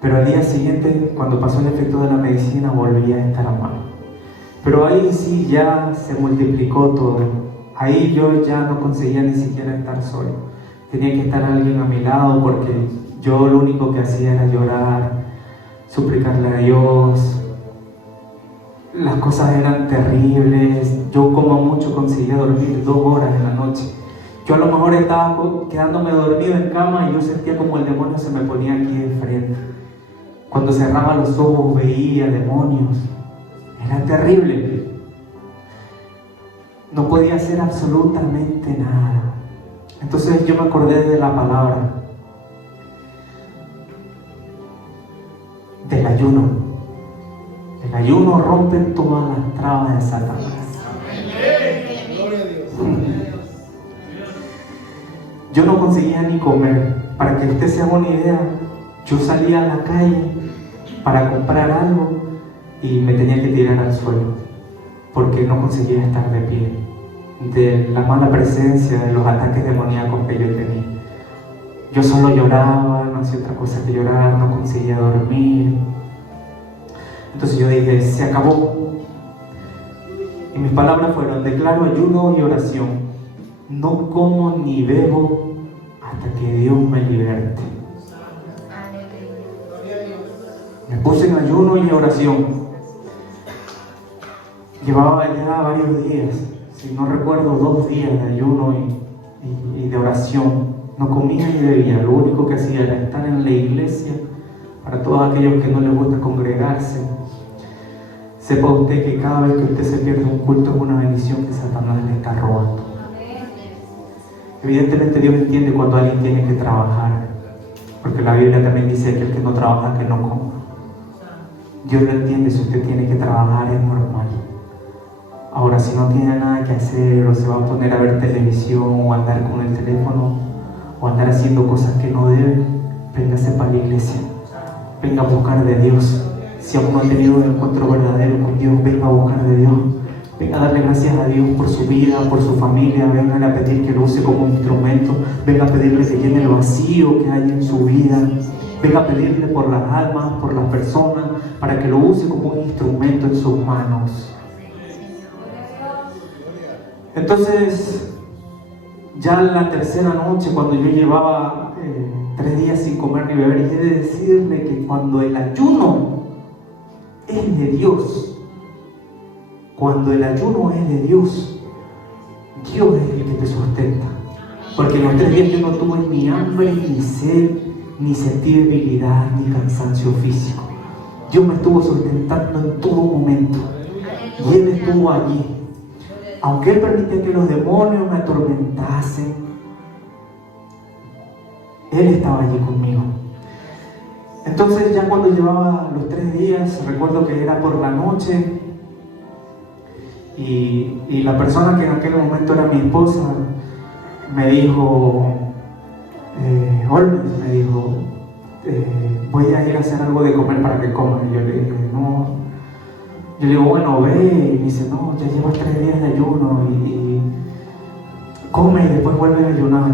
Pero al día siguiente, cuando pasó el efecto de la medicina, volví a estar mal. Pero ahí sí ya se multiplicó todo. Ahí yo ya no conseguía ni siquiera estar solo. Tenía que estar alguien a mi lado porque yo lo único que hacía era llorar, suplicarle a Dios. Las cosas eran terribles. Yo como mucho conseguía dormir 2 horas en la noche. Yo a lo mejor estaba quedándome dormido en cama y yo sentía como el demonio se me ponía aquí de frente. Cuando cerraba los ojos veía demonios. Era terrible. No podía hacer absolutamente nada. Entonces yo me acordé de la palabra del ayuno. El ayuno rompe todas las trabas de Satanás. Yo no conseguía ni comer. Para que usted se haga una idea, yo salía a la calle para comprar algo y me tenía que tirar al suelo porque no conseguía estar de pie de la mala presencia, de los ataques demoníacos que yo tenía. Yo solo lloraba, no hacía otra cosa que llorar, no conseguía dormir. Entonces yo dije, se acabó. Y mis palabras fueron, declaro ayuno y oración. No como ni bebo hasta que Dios me liberte. Me puse en ayuno y oración. Llevaba ya varios días, si no recuerdo 2 días de ayuno y de oración. No comía ni bebía, lo único que hacía era estar en la iglesia. Para todos aquellos que no les gusta congregarse, sepa usted que cada vez que usted se pierde un culto es una bendición que Satanás le está robando. Evidentemente Dios entiende cuando alguien tiene que trabajar, porque la Biblia también dice que el que no trabaja, que no coma. Dios lo entiende, si usted tiene que trabajar es normal. Ahora, si no tiene nada que hacer o se va a poner a ver televisión o andar con el teléfono o andar haciendo cosas que no debe, véngase para la iglesia, venga a buscar de Dios. Si aún no ha tenido un encuentro verdadero con Dios, venga a buscar de Dios. Venga a darle gracias a Dios por su vida, por su familia. Venga a pedir que lo use como instrumento. Venga a pedirle que llene el vacío que hay en su vida. Venga a pedirle por las almas, por las personas, para que lo use como un instrumento en sus manos. Entonces, ya en la tercera noche, cuando yo llevaba 3 días sin comer ni beber, y he de decirle que cuando el ayuno es de Dios, cuando el ayuno es de Dios, Dios es el que te sustenta. Porque en los 3 días yo no tuve ni hambre, ni sed, ni sentí debilidad, ni cansancio físico. Dios me estuvo sustentando en todo momento. Y Él estuvo allí. Aunque Él permitía que los demonios me atormentasen, Él estaba allí conmigo. Entonces ya cuando llevaba los 3 días, recuerdo que era por la noche, y la persona que en aquel momento era mi esposa me dijo, Olmes, me dijo, voy a ir a hacer algo de comer para que coman. Y yo le dije, no. Yo le digo, bueno, ve. Y me dice, no, ya llevas 3 días de ayuno y come y después vuelve a ayunar.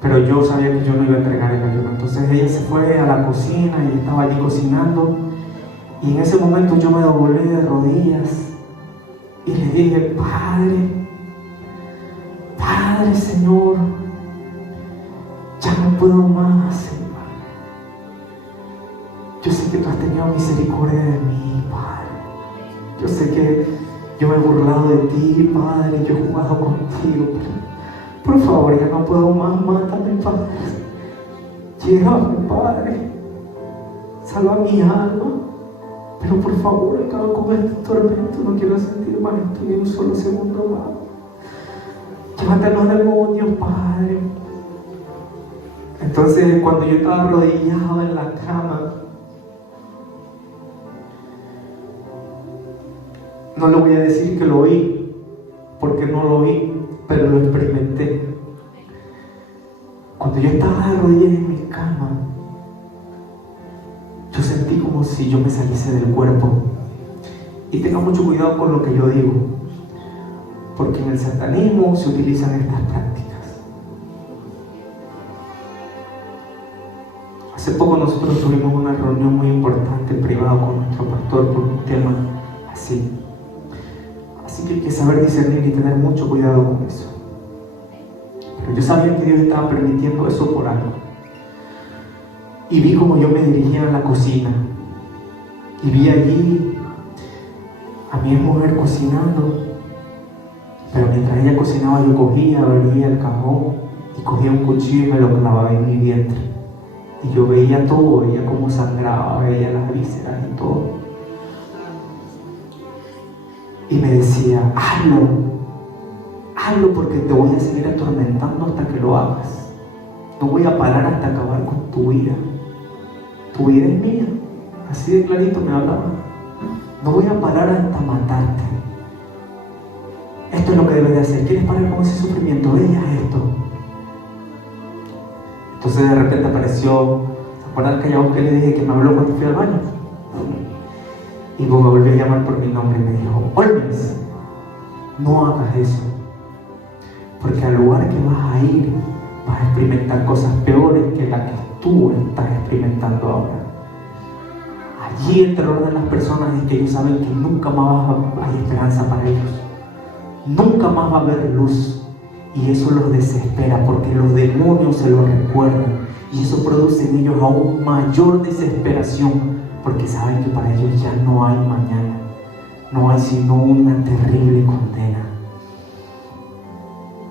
Pero yo sabía que yo no iba a entregar el ayuno. Entonces ella se fue a la cocina y estaba allí cocinando. Y en ese momento yo me doblé de rodillas y le dije, Padre Señor, ya no puedo más, Señor. Yo sé que tú has tenido misericordia de mí, Padre. Yo sé que yo me he burlado de ti, Padre. Yo he jugado contigo. Por favor, ya no puedo más. Mátame, Padre. Llévame, Padre. salva mi alma, pero por favor, acaba con este tormento, no quiero sentir más esto ni un solo segundo más. Llévate los demonios, Padre. Entonces, cuando yo estaba arrodillado en la cama, no le voy a decir que lo oí, porque no lo oí, pero lo experimenté. Cuando yo estaba de rodillas en mi cama, yo sentí como si yo me saliese del cuerpo. Y tenga mucho cuidado con lo que yo digo, porque en el satanismo se utilizan estas prácticas. Hace poco nosotros tuvimos una reunión muy importante en privado con nuestro pastor por un tema así. Así que hay que saber discernir y tener mucho cuidado con eso. Pero yo sabía que Dios estaba permitiendo eso por algo. Y vi como yo me dirigía a la cocina. Y vi allí a mi mujer cocinando. Pero mientras ella cocinaba, yo cogía, abría el cajón y cogía un cuchillo y me lo clavaba en mi vientre. Y yo veía todo, veía cómo sangraba, veía las vísceras y todo. Y me decía, hazlo porque te voy a seguir atormentando hasta que lo hagas. No voy a parar hasta acabar con tu vida. Tu vida es mía. Así de clarito me hablaba. No voy a parar hasta matarte. Esto es lo que debes de hacer. ¿Quieres parar con ese sufrimiento? Veas esto. Entonces de repente apareció, ¿se acuerdan aquella voz que le dije que me habló cuando fui al baño? Y luego me volvió a llamar por mi nombre y me dijo, Olmes, no hagas eso, porque al lugar que vas a ir vas a experimentar cosas peores que las que tú estás experimentando ahora. Allí el terror de las personas es que ellos saben que nunca más hay esperanza para ellos, nunca más va a haber luz, y eso los desespera porque los demonios se lo recuerdan y eso produce en ellos aún mayor desesperación, porque saben que para ellos ya no hay mañana, no hay sino una terrible condena.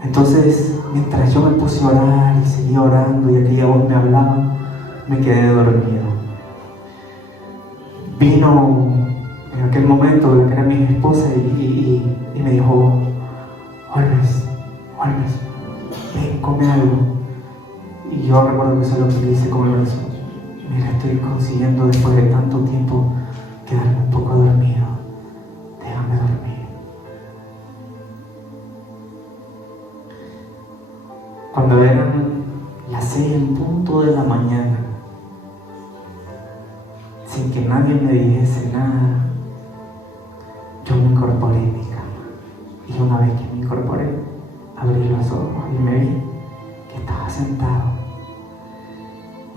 Entonces, mientras yo me puse a orar y seguía orando y aquella voz me hablaba, me quedé dormido. Vino en aquel momento la que era mi esposa y me dijo, Olmes, ven, come algo. Y yo recuerdo que eso es lo que le hice con el brazo. Mira, estoy consiguiendo después de tanto tiempo quedarme un poco dormido. Déjame dormir. Cuando eran las 6 en punto de la mañana, sin que nadie me dijese nada, yo me incorporé en mi cama. Y una vez que me incorporé, abrí los ojos y me vi que estaba sentado.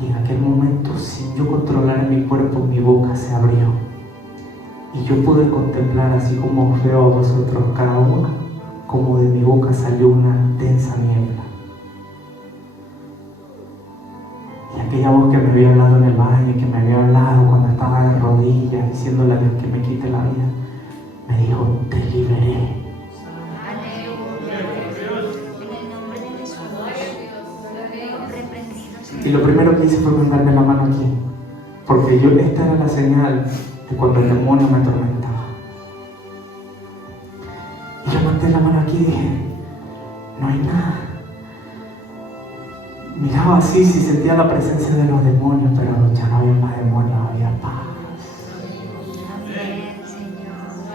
Y en aquel momento, sin yo controlar mi cuerpo, mi boca se abrió. Y yo pude contemplar, así como os veo a vosotros cada uno, como de mi boca salió una densa niebla. Y aquella voz que me había hablado en el baño, que me había hablado cuando estaba de rodillas, diciéndole a Dios que me quite la vida, me dijo, te liberé. Y lo primero que hice fue mandarme la mano aquí, porque esta era la señal de cuando el demonio me atormentaba. Y yo mandé la mano aquí y dije, no hay nada. Miraba así, si sentía la presencia de los demonios, pero ya no había más demonios, había paz.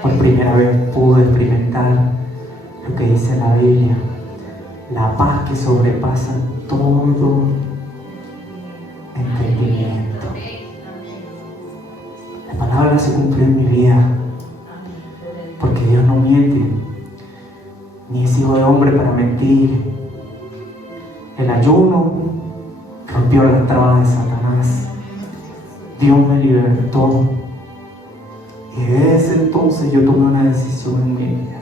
Por primera vez pude experimentar lo que dice la Biblia, la paz que sobrepasa todo entendimiento. La palabra se cumplió en mi vida, porque Dios no miente, ni es hijo de hombre para mentir. El ayuno rompió las trabas de Satanás. Dios me libertó. Y desde entonces yo tomé una decisión en mi vida.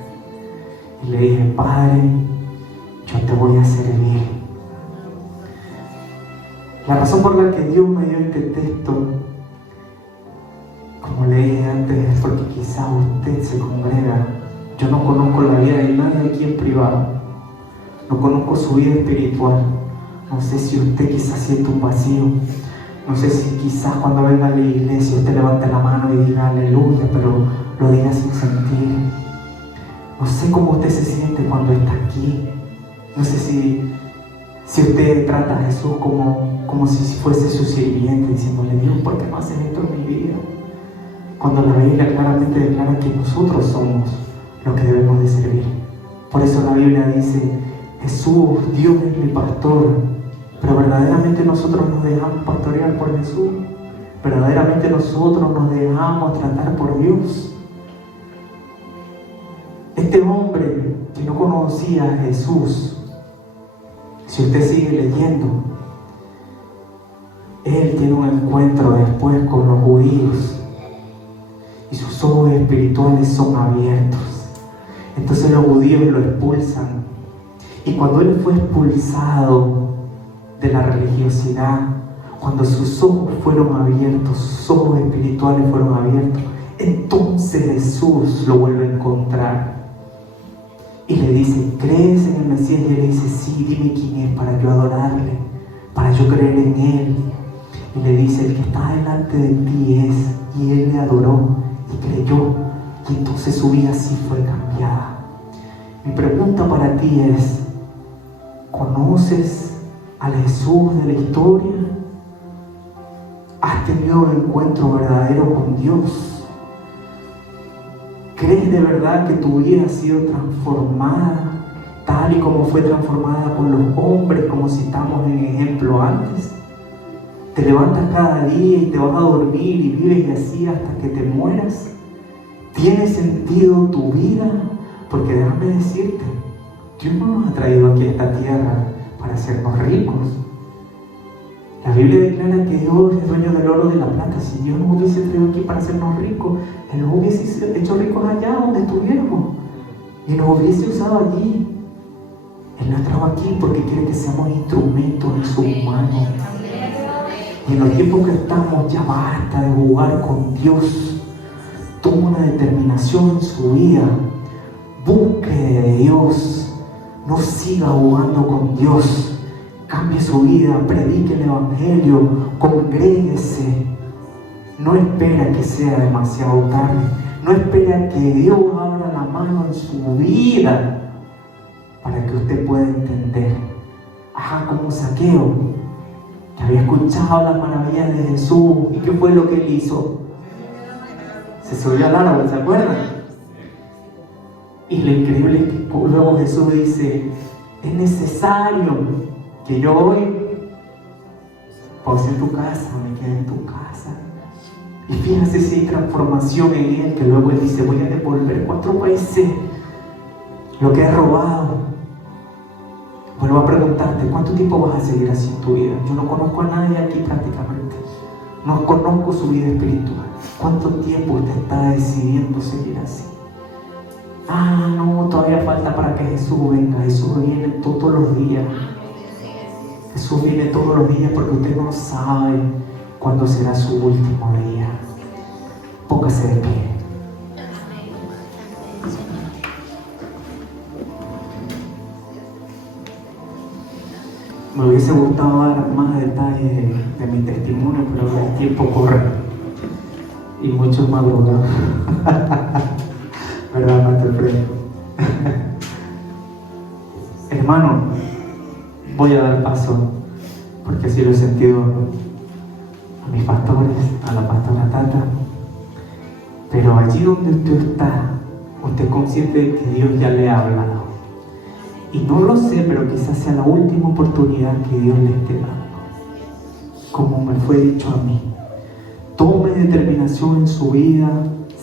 Y le dije, Padre, yo te voy a servir. La razón por la que Dios me dio este texto, como le dije antes, es porque quizá usted se congrega. Yo no conozco la vida de nadie aquí en privado. No conozco su vida espiritual. No sé si usted quizás siente un vacío. No sé si quizás cuando venga a la iglesia usted levante la mano y diga aleluya, pero lo diga sin sentir. No sé cómo usted se siente cuando está aquí. No sé si usted trata a Jesús como si fuese su sirviente, diciéndole: Dios, ¿por qué no haces esto en mi vida? Cuando la Biblia claramente declara que nosotros somos los que debemos de servir. Por eso la Biblia dice: Jesús, Dios es mi pastor. Pero verdaderamente nosotros nos dejamos pastorear por Jesús. Verdaderamente nosotros nos dejamos tratar por Dios. Este hombre que no conocía a Jesús, si usted sigue leyendo, él tiene un encuentro después con los judíos y sus ojos espirituales son abiertos. Entonces los judíos lo expulsan, y cuando él fue expulsado de la religiosidad, cuando sus ojos fueron abiertos, sus ojos espirituales fueron abiertos, entonces Jesús lo vuelve a encontrar y le dice: ¿crees en el Mesías? Y él le dice: sí, dime quién es para yo adorarle, para yo creer en él. Y le dice: el que está delante de ti es. Y él le adoró y creyó, y entonces su vida sí fue cambiada. Mi pregunta para ti es: ¿conoces al Jesús de la historia? ¿Has tenido un encuentro verdadero con Dios? ¿Crees de verdad que tu vida ha sido transformada tal y como fue transformada por los hombres, como citamos en ejemplo antes? Te levantas cada día y te vas a dormir y vives así hasta que te mueras. ¿Tiene sentido tu vida? Porque déjame decirte, Dios no nos ha traído aquí a esta tierra para hacernos ricos. La Biblia declara que Dios es dueño del oro y de la plata. Si Dios nos hubiese traído aquí para hacernos ricos, Él nos hubiese hecho ricos allá donde estuviéramos y nos hubiese usado allí. Él nos trajo aquí porque quiere que seamos instrumentos en sus manos. Y en los tiempos que estamos, ya basta de jugar con Dios. Toma una determinación en su vida. Busque de Dios. No siga jugando con Dios. Cambie su vida, predique el Evangelio, congréguese. No espera que sea demasiado tarde. No espera que Dios abra la mano en su vida para que usted pueda entender. Como Zaqueo, que había escuchado las maravillas de Jesús. ¿Y qué fue lo que él hizo? Se subió al árbol, ¿se acuerdan? Y lo increíble es que luego Jesús dice: es necesario que yo hoy pause en tu casa, me quede en tu casa. Y fíjate si hay transformación en él, que luego él dice: voy a devolver 4 veces lo que he robado. Vuelvo a preguntarte: ¿cuánto tiempo vas a seguir así en tu vida? Yo no conozco a nadie aquí prácticamente. No conozco su vida espiritual. ¿Cuánto tiempo usted está decidiendo seguir así? No, todavía falta para que Jesús venga. Jesús viene todos los días. Jesús viene todos los días porque usted no sabe cuándo será su último día. Póngase de pie. Me hubiese gustado dar más detalles de mi testimonio, pero el tiempo corre y muchos madrugados. ¿Verdad, Pastor Alfredo? Hermano, voy a dar paso, porque así lo he sentido a mis pastores, a la pastora Tata. Pero allí donde usted está, usted es consciente de que Dios ya le ha hablado. Y no lo sé, pero quizás sea la última oportunidad que Dios le esté dando. Como me fue dicho a mí, tome determinación en su vida.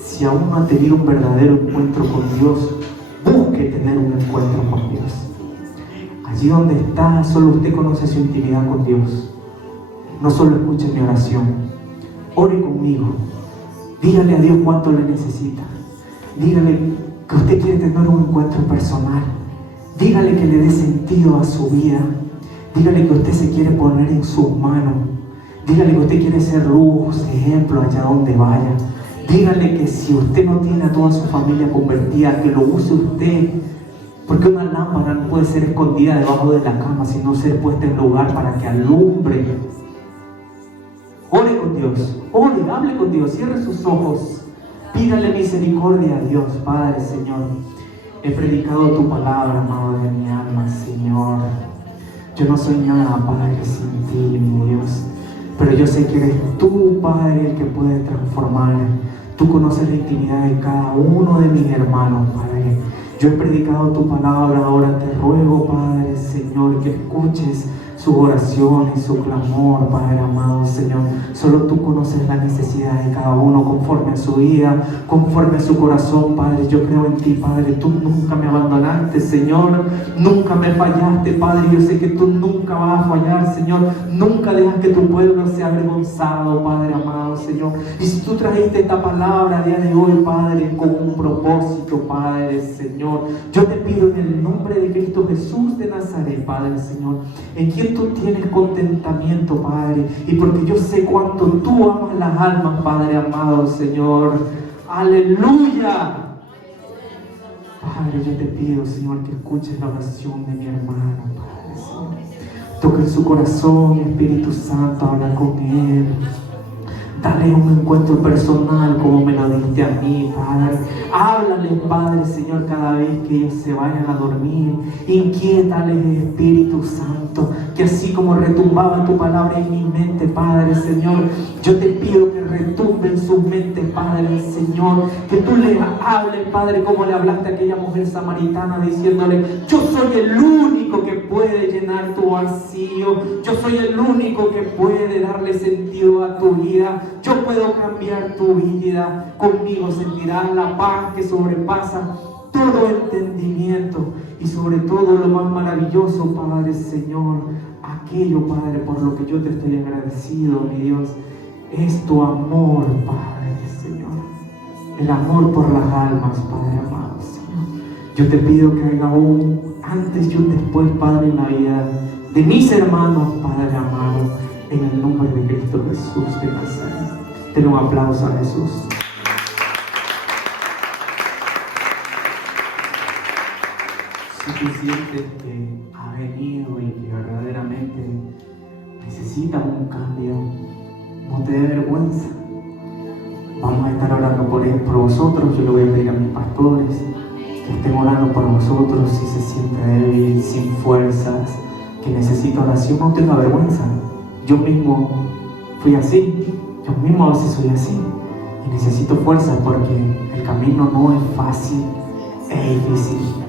Si aún no ha tenido un verdadero encuentro con Dios, busque tener un encuentro con Dios. Allí donde está, solo usted conoce su intimidad con Dios. No solo escuche mi oración, ore conmigo. Dígale a Dios cuánto le necesita. Dígale que usted quiere tener un encuentro personal. Dígale que le dé sentido a su vida. Dígale que usted se quiere poner en sus manos. Dígale que usted quiere ser luz, ejemplo allá donde vaya. Dígale que si usted no tiene a toda su familia convertida, que lo use usted. Porque una lámpara no puede ser escondida debajo de la cama, sino ser puesta en lugar para que alumbre. Dios. Ore, hable con Dios, cierre sus ojos. Pídale misericordia a Dios, Padre, Señor. He predicado tu palabra, amado de mi alma, Señor. Yo no soy nada, Padre, sin ti, mi Dios. Pero yo sé que eres tú, Padre, el que puede transformar. Tú conoces la intimidad de cada uno de mis hermanos, Padre. Yo he predicado tu palabra, ahora te ruego, Padre, Señor, que escuches su oración y su clamor, Padre amado, Señor. Solo tú conoces la necesidad de cada uno conforme a su vida, conforme a su corazón, Padre. Yo creo en ti, Padre. Tú nunca me abandonaste, Señor. Nunca me fallaste, Padre. Yo sé que tú nunca vas a fallar, Señor. Nunca dejas que tu pueblo sea avergonzado, Padre amado, Señor. Y si tú trajiste esta palabra a día de hoy, Padre, con un propósito, Padre, Señor, yo te pido en el nombre de Cristo Jesús de Nazaret, Padre, Señor, en quien tú tienes contentamiento, Padre, y porque yo sé cuánto tú amas las almas, Padre amado, Señor. ¡Aleluya! Padre, yo te pido, Señor, que escuches la oración de mi hermano, Padre, Señor. Toca en su corazón, Espíritu Santo, habla con él. Dale un encuentro personal como me lo diste a mí, Padre. Háblale, Padre, Señor, cada vez que ellos se vayan a dormir. Inquiétales, Espíritu Santo, que así como retumbaba tu palabra en mi mente, Padre, Señor, yo te pido que retumbe en sus mentes, Padre, Señor. Que tú le hables, Padre, como le hablaste a aquella mujer samaritana, diciéndole: yo soy el único que puede llenar tu vacío. Yo soy el único que puede darle sentido a tu vida. Yo puedo cambiar tu vida. Conmigo sentirás la paz que sobrepasa todo entendimiento. Y sobre todo lo más maravilloso, Padre, Señor, aquello, Padre, por lo que yo te estoy agradecido, mi Dios, es tu amor, Padre, Señor. El amor por las almas, Padre amado, Señor. Yo te pido que haga un antes y un después, Padre, en la vida de mis hermanos, Padre amado, en el nombre de Cristo Jesús de Nazaret. Denle un aplauso a Jesús. Si tú sientes que ha venido y que verdaderamente necesitas un cambio, no te dé vergüenza. Vamos a estar orando por vosotros. Yo le voy a pedir a mis pastores que estén orando por vosotros. Si se siente débil, sin fuerzas, que necesita oración, no tenga vergüenza. Yo mismo fui así, yo mismo a veces soy así y necesito fuerza porque el camino no es fácil, es difícil.